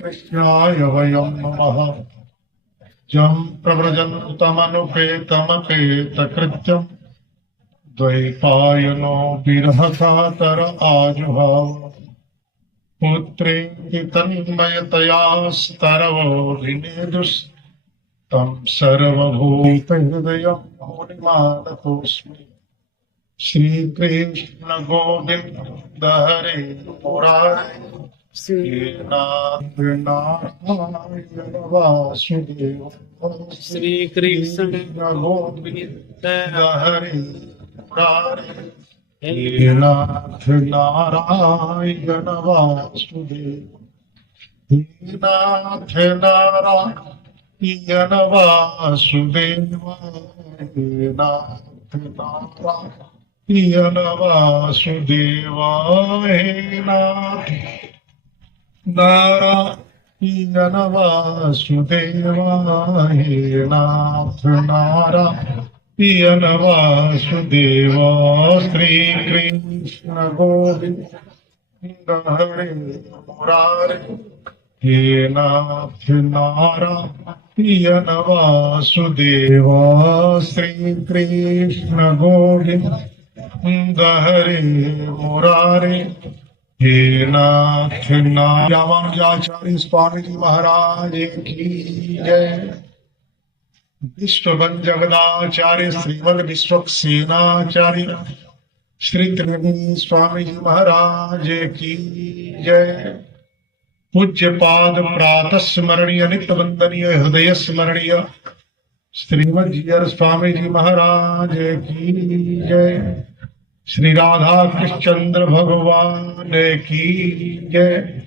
कृष्णाय वयं नमः। जं प्रव्रजन्तमनुपेतमपेतकृत्यं द्वैपायनो विरहकातर आजुहाव। पुत्रेति तन्मयतया स्तरवोऽभिनेदुस्तं सर्वभूतहृदयं मुनिमानतोऽस्मि। श्रीकृष्ण गोविन्द हरे मुरारे श्री नाथ नारायण वासुदेव। कृष्ण गोविन्द हरे मुरारे हे नाथ नारायण वासुदेव। हे नाथ नारायण वासुदेव। हे नाथ नारायण वासुदेव। हे नाथ नारायण वासुदेव। हे नाथ नारायण वासुदेव। श्री कृष्ण गोविंद हरे मुरारे हे नाथ नारायण वासुदेव। श्री कृष्ण गोविंद हरे मुरारे हे नाथ नारायण स्वामी जी महाराज की जय। विश्ववन जगदाचार्य श्रीमद विश्वक्सेनाचार्य श्री त्रिवेणी स्वामी जी महाराज की जय। पूज्य पाद प्रातः स्मरणीय नित्य वंदनीय हृदय स्मरणीय श्रीमद जीयर स्वामी जी महाराज की जय। श्री राधा कृष्णचंद्र भगवान की जय।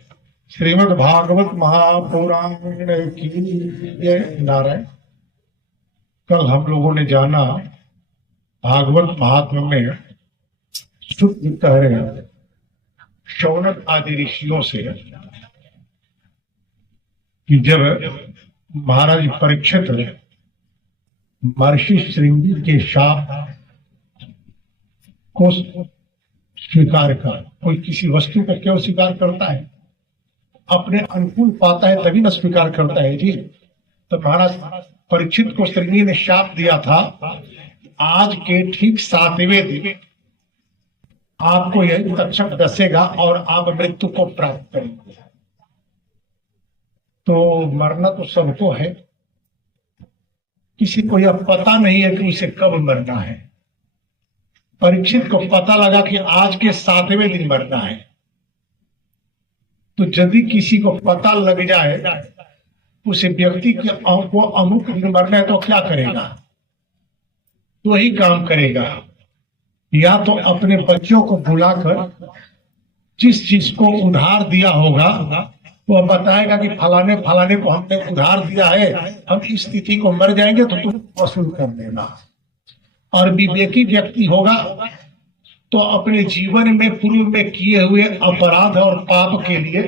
श्रीमद् भागवत महापुराण की जय। नारायण। कल हम लोगों ने जाना भागवत महात्म्य में सुत जी कह रहे हैं शौनक आदि ऋषियों से कि जब महाराज परीक्षित महर्षि श्रृंगी के शाप को स्वीकार कर, कोई किसी वस्तु को क्यों स्वीकार करता है? अपने अनुकूल पाता है तभी न स्वीकार करता है जी। तो महाराज परीक्षित को श्रृंगी ने शाप दिया था, आज के ठीक 7वें दिन आपको यह तक्षक डसेगा और आप मृत्यु को प्राप्त करेंगे। तो मरना तो सबको है, किसी को यह पता नहीं है कि उसे कब मरना है। परीक्षित को पता लगा कि आज के 7वें दिन मरना है। तो यदि किसी को पता लग जाए उसे व्यक्ति को अमुक दिन मरना है तो क्या करेगा? तो ही काम करेगा, या तो अपने बच्चों को बुलाकर जिस चीज को उधार दिया होगा वो बताएगा कि फलाने फलाने को हमने उधार दिया है, हम इस तिथि को मर जाएंगे तो तुम वसूल कर देना। और विवेकी व्यक्ति होगा तो अपने जीवन में पूर्व में किए हुए अपराध और पाप के लिए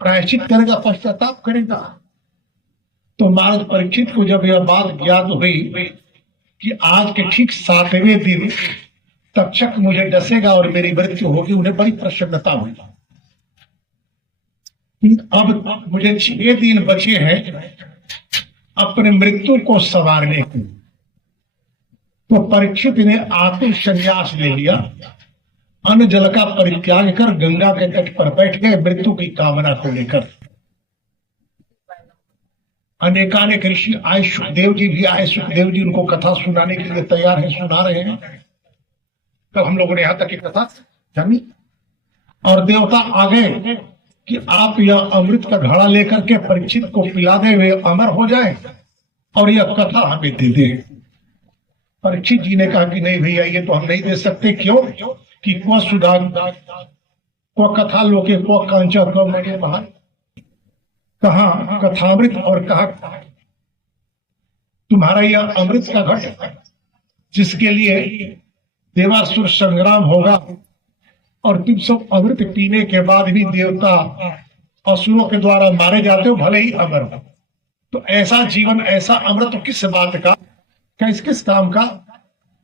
प्रायश्चित करेगा, पश्चाताप करेगा। तो महाराज परीक्षित को जब यह बात ज्ञात हुई कि आज के ठीक 7वें दिन तक्षक मुझे डसेगा और मेरी मृत्यु होगी, उन्हें बड़ी प्रसन्नता हुई। अब मुझे 6 दिन बचे हैं अपने मृत्यु को संवारने की। तो परीक्षित ने आत्म संन्यास ले लिया, अन्न जल का परित्याग कर गंगा के तट पर बैठ गए मृत्यु की कामना को लेकर। अनेकानेक ऋषि आए, सुखदेव जी भी आए। सुखदेव जी उनको कथा सुनाने के लिए तैयार है, सुना रहे हैं। तो हम लोगों ने यहाँ तक की कथा जानी और देवता आ गए कि आप यह अमृत का घड़ा लेकर के परीक्षित को पिला दे, वे अमर हो जाए और यह कथा हमें दे दे। परीक्षित जी ने कहा कि नहीं भैया, ये तो हम नहीं दे सकते। क्यों? कि को सुधा को कथा लोके को कांचा को मरे महान, कहा कथामृत और कहा तुम्हारा यह अमृत का घट जिसके लिए देवासुर संग्राम होगा और तुम सब अमृत पीने के बाद भी देवता असुरों के द्वारा मारे जाते हो, भले ही अमर हो। तो ऐसा जीवन, ऐसा अमृत तो किस बात का, किस किस काम का?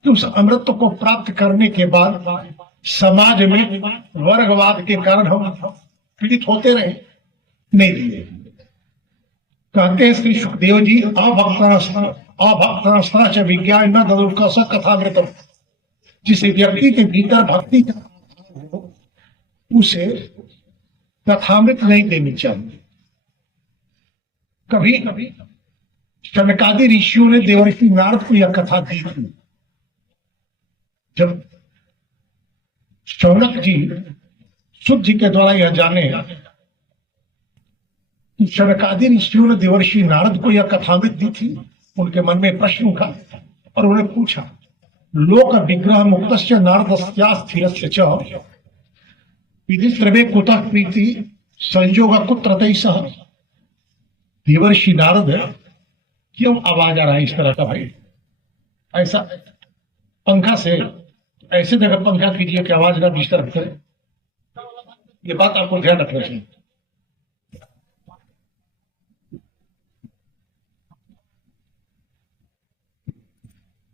कि उस अमृत को प्राप्त करने के बाद समाज में वर्गवाद के कारण हम पीड़ित होते रहे, नहीं दिए। कहते हैं श्री सुखदेव जी, अभक्तनस्ता च विज्ञान न ददुर्कस कथामृतम। जिस व्यक्ति के भीतर भक्ति का हो, उसे कथामृत नहीं देनी चाहिए। कभी कभी शनकादि ऋषियों ने देवर्षि नारद को यह कथा दी थी। जब शौनक जी शुद्ध जी के द्वारा यह जाने कि शनकादि ऋषियों ने देवर्षि नारद को यह कथामृत दी थी, उनके मन में प्रश्न उठा और उन्हें पूछा, लोक विग्रह मुक्त नारदस्यास्थिरस्य च विधिस्रवे कुतः प्रीति संयोग कुत्र तैसह। देवर्षि नारद, क्यों आवाज आ रहा है इस तरह का भाई? ऐसा पंखा से ऐसे जगह पंखा कीजिए कि आवाज ना डिस्टर्ब करे। ये बात आपको ध्यान रखना चाहिए।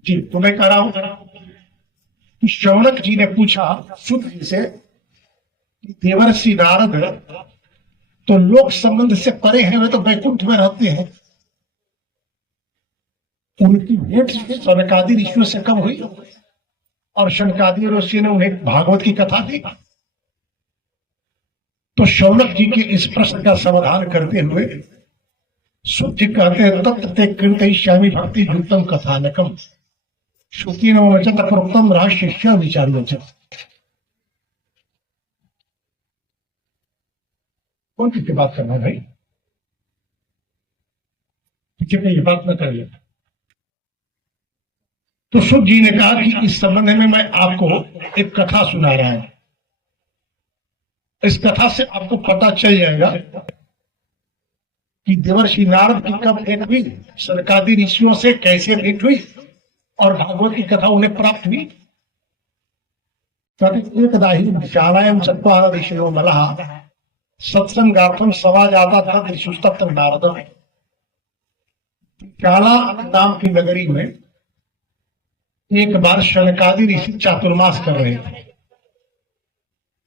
जी, तो मैं कह रहा हूं कि शौनक जी ने पूछा शुद्ध जी से कि देवर्षि नारद तो लोक संबंध से परे हैं, वे तो वैकुंठ में रहते हैं, उनकी भेंट शनकादि ऋषियों से कब हुई? और शनकादि ऋषि ने उन्हें भागवत की कथा दी। तो शौनक जी के इस प्रश्न का समाधान करते हुए शुद्ध जी कहते हैं, तत्व ते कीर्तयिष्यामि भक्ति युक्तम कथानकम श्रुति नव वचन प्रोक्तम रहस्य विचार वचन। कौन किससे बात करना है भाई? पीछे पे ये बात न करिए। तो शुद्ध जी ने कहा कि इस संबंध में मैं आपको एक कथा सुना रहा हूं। इस कथा से आपको पता चल जाएगा कि देवर्षि नारद की कब भेंट हुई, शनकादि ऋषियों से कैसे भेंट हुई और भागवत की कथा उन्हें प्राप्त हुई। एकदा ही विशालायां चत्वार ऋषयो मलः सत्संगार्थम सभा जाता था ऋषुस्तत्र नारद। विशाला नाम की नगरी में एक बार शनकादि ऋषि चातुर्मास कर रहे थे।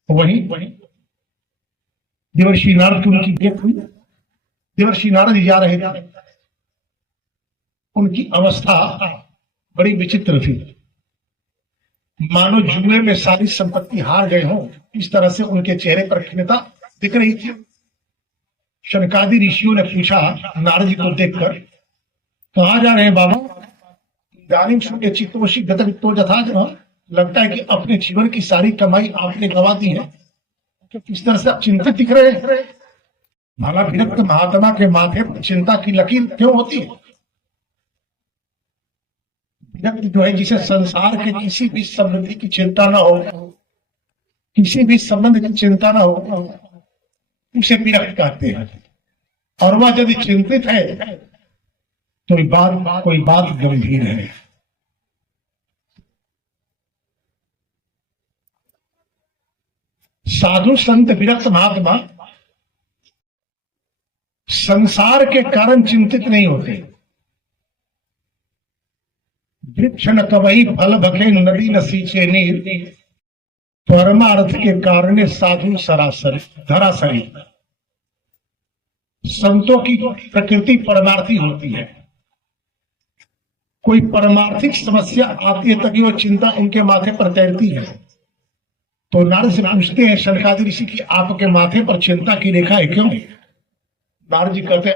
वहीं देवर्षि नारद की उनकी भेंट हुई। देवर्षि नारद जा रहे थे, उनकी अवस्था बड़ी विचित्र थी, मानो जुए में सारी संपत्ति हार गए हों, इस तरह से उनके चेहरे पर खिन्नता दिख रही थी। शनकादि ऋषियों ने पूछा नारद जी को देखकर, कहाँ जा रहे हैं बाबा? इदानीं शून्य चित्तोषि गतवित्तो यथा जन। लगता है कि अपने जीवन की सारी कमाई आपने गंवा दी है, तो किस तरह से आप चिंतित दिख रहे हैं? भला विरक्त महात्मा के माथे पर चिंता की लकीर क्यों होती है? विरक्त जो है, जिसे संसार के किसी भी समृद्धि की चिंता ना हो, किसी भी संबंध की चिंता ना हो, उसे विरक्त कहते हैं। और वह यदि चिंतित है तो कोई बात गंभीर है। साधु संत विरक्त महात्मा संसार के कारण चिंतित नहीं होते। वृक्ष न कवई फल भखे नदी न सींचे नीर, परमार्थ के कारण साधु सरासर धरासरी। संतों की प्रकृति परमार्थी होती है। कोई परमार्थिक समस्या आती है तभी वो चिंता उनके माथे पर तैरती है। तो नारद से पूछते हैं शनकादि ऋषि की आपके माथे पर चिंता की रेखा है क्यों? नारद जी कहते हैं,